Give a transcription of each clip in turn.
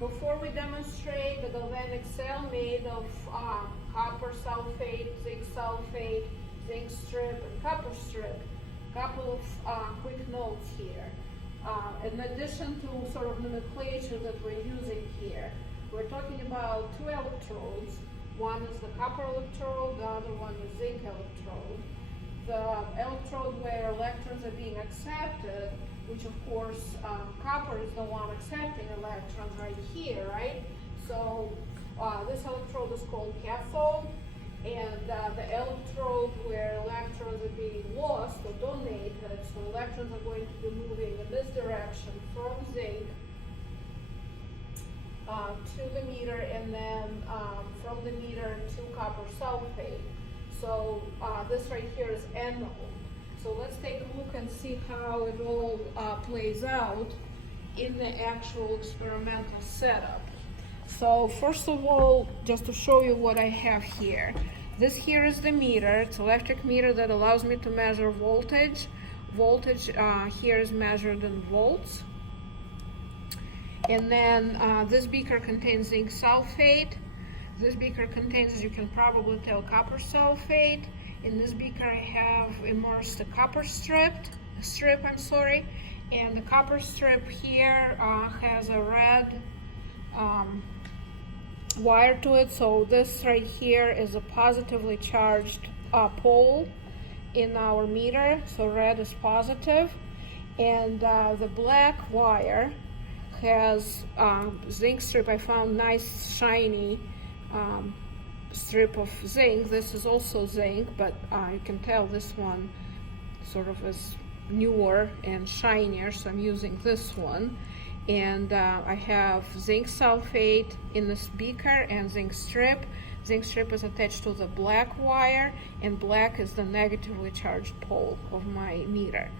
Before we demonstrate the galvanic cell made of copper sulfate, zinc strip, and copper strip, a couple of quick notes here. In addition to sort of nomenclature that we're using here, we're talking about two electrodes. One is the copper electrode, the other one is zinc electrode. The electrode where electrons are being accepted, which of course copper is the one accepting electrons right here, right? So this electrode is called cathode, and the electrode where electrons are being lost or donated, so electrons are going to be moving in this direction from zinc to the meter, and then from the meter to copper sulfate. So this right here is anode. So let's take a look and see how it all plays out in the actual experimental setup. So first of all, just to show you what I have here. This here is the meter. It's an electric meter that allows me to measure voltage. Voltage here is measured in volts. And then this beaker contains zinc sulfate. This beaker contains, as you can probably tell, copper sulfate. In this beaker I have immersed a copper strip, and the copper strip here has a red wire to it. So this right here is a positively charged pole in our meter, so red is positive. And the black wire has zinc strip. I found nice shiny strip of zinc. This is also zinc, but you can tell this one sort of is newer and shinier, so I'm using this one. And I have zinc sulfate in this beaker and zinc strip. Zinc strip is attached to the black wire, and black is the negatively charged pole of my meter.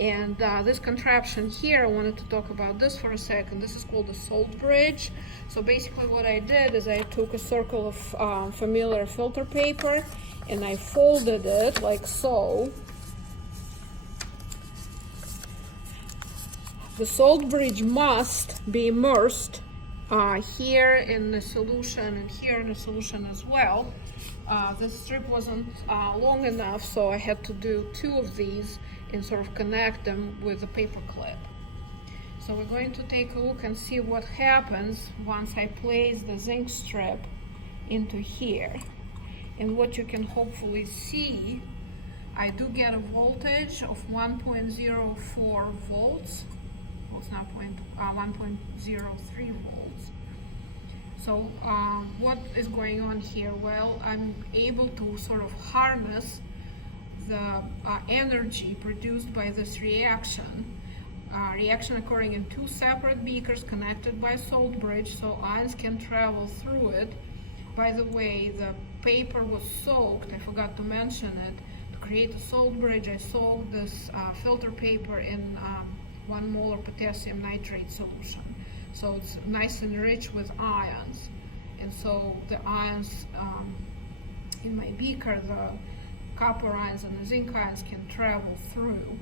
And this contraption here, I wanted to talk about this for a second. This is called a salt bridge. So basically what I did is I took a circle of familiar filter paper and I folded it like so. The salt bridge must be immersed here in the solution and here in the solution as well. This strip wasn't long enough, so I had to do two of these and sort of connect them with a paper clip. So we're going to take a look and see what happens once I place the zinc strip into here. And what you can hopefully see, I do get a voltage of 1.04 volts. Well, it's not 1.03 volts. So what is going on here? Well, I'm able to sort of harness the energy produced by this reaction. Reaction occurring in two separate beakers connected by a salt bridge, so ions can travel through it. By the way, the paper was soaked, I forgot to mention it. To create a salt bridge, I soaked this filter paper in 1 molar potassium nitrate solution. So it's nice and rich with ions. And so the ions in my beaker, the copper ions and the zinc ions, can travel through.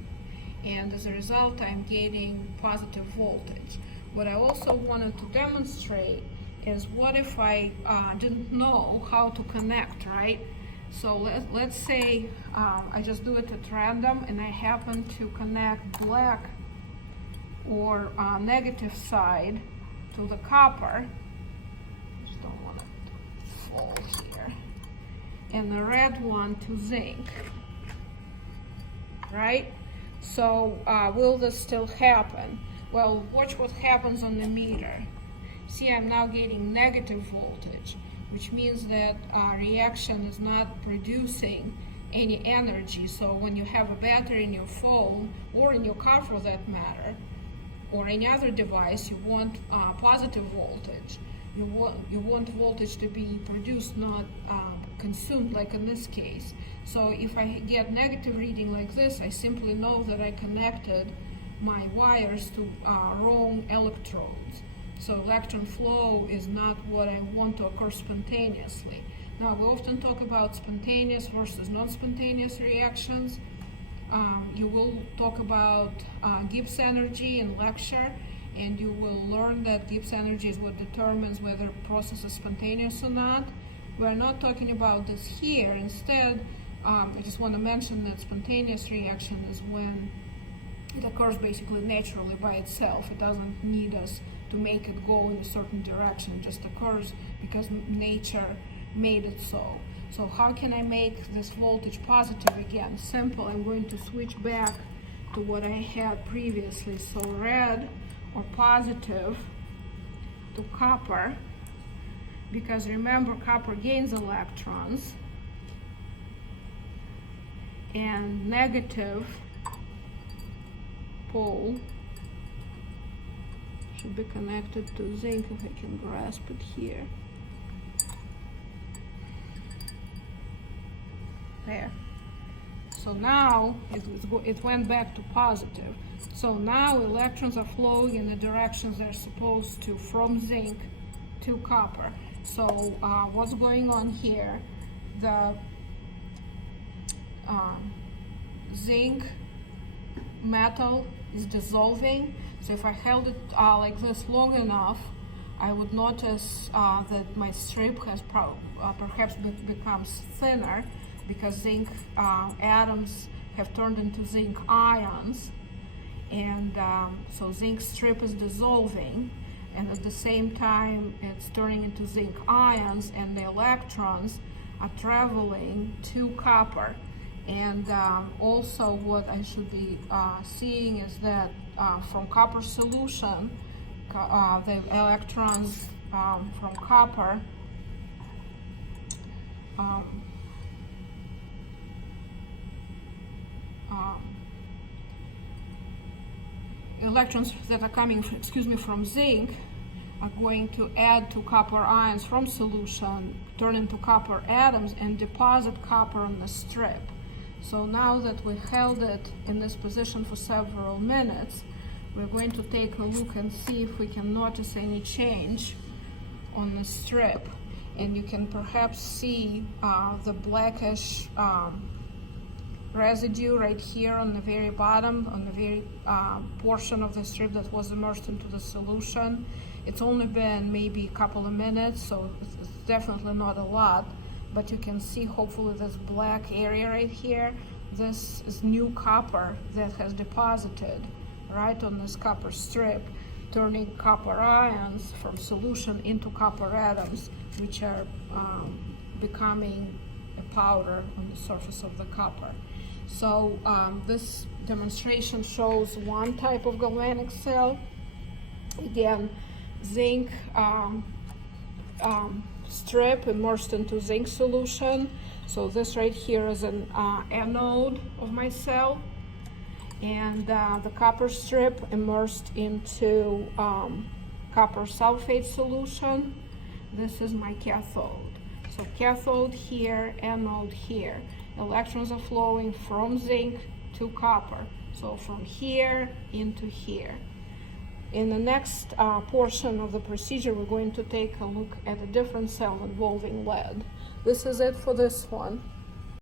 And as a result, I'm gaining positive voltage. What I also wanted to demonstrate is what if I didn't know how to connect, right? So let's say I just do it at random and I happen to connect black or negative side to the copper. Just don't want it to fall here. And the red one to zinc, right? So will this still happen? Well, watch what happens on the meter. See, I'm now getting negative voltage, which means that reaction is not producing any energy. So when you have a battery in your phone, or in your car for that matter, or any other device, you want positive voltage. You want voltage to be produced, not consumed, like in this case. So if I get negative reading like this, I simply know that I connected my wires to wrong electrodes. So electron flow is not what I want to occur spontaneously. Now, we often talk about spontaneous versus non-spontaneous reactions. You will talk about Gibbs energy in lecture, and you will learn that Gibbs energy is what determines whether a process is spontaneous or not. We're not talking about this here. Instead, I just want to mention that spontaneous reaction is when it occurs basically naturally by itself. It doesn't need us to make it go in a certain direction. It just occurs because nature made it so. So how can I make this voltage positive again? Simple. I'm going to switch back to what I had previously. So red, or positive, to copper, because remember, copper gains electrons, and negative pole should be connected to zinc, if I can grasp it here. There. So now it went back to positive. So now electrons are flowing in the directions they're supposed to, from zinc to copper. So what's going on here? The zinc metal is dissolving. So if I held it like this long enough, I would notice that my strip has perhaps becomes thinner, because zinc atoms have turned into zinc ions, and so zinc strip is dissolving, and at the same time it's turning into zinc ions, and the electrons are traveling to copper. And also what I should be seeing is that from copper solution, the electrons from copper electrons that are coming, from zinc are going to add to copper ions from solution, turn into copper atoms, and deposit copper on the strip. So now that we held it in this position for several minutes, we're going to take a look and see if we can notice any change on the strip. And you can perhaps see the blackish residue right here on the very bottom, on the very portion of the strip that was immersed into the solution. It's only been maybe a couple of minutes, so it's definitely not a lot, but you can see hopefully this black area right here. This is new copper that has deposited right on this copper strip, turning copper ions from solution into copper atoms, which are becoming a powder on the surface of the copper. So this demonstration shows one type of galvanic cell. Again, zinc strip immersed into zinc solution. So this right here is an anode of my cell, and the copper strip immersed into copper sulfate solution. This is my cathode. So cathode here, anode here. Electrons are flowing from zinc to copper. So from here into here. In the next portion of the procedure, we're going to take a look at a different cell involving lead. This is it for this one.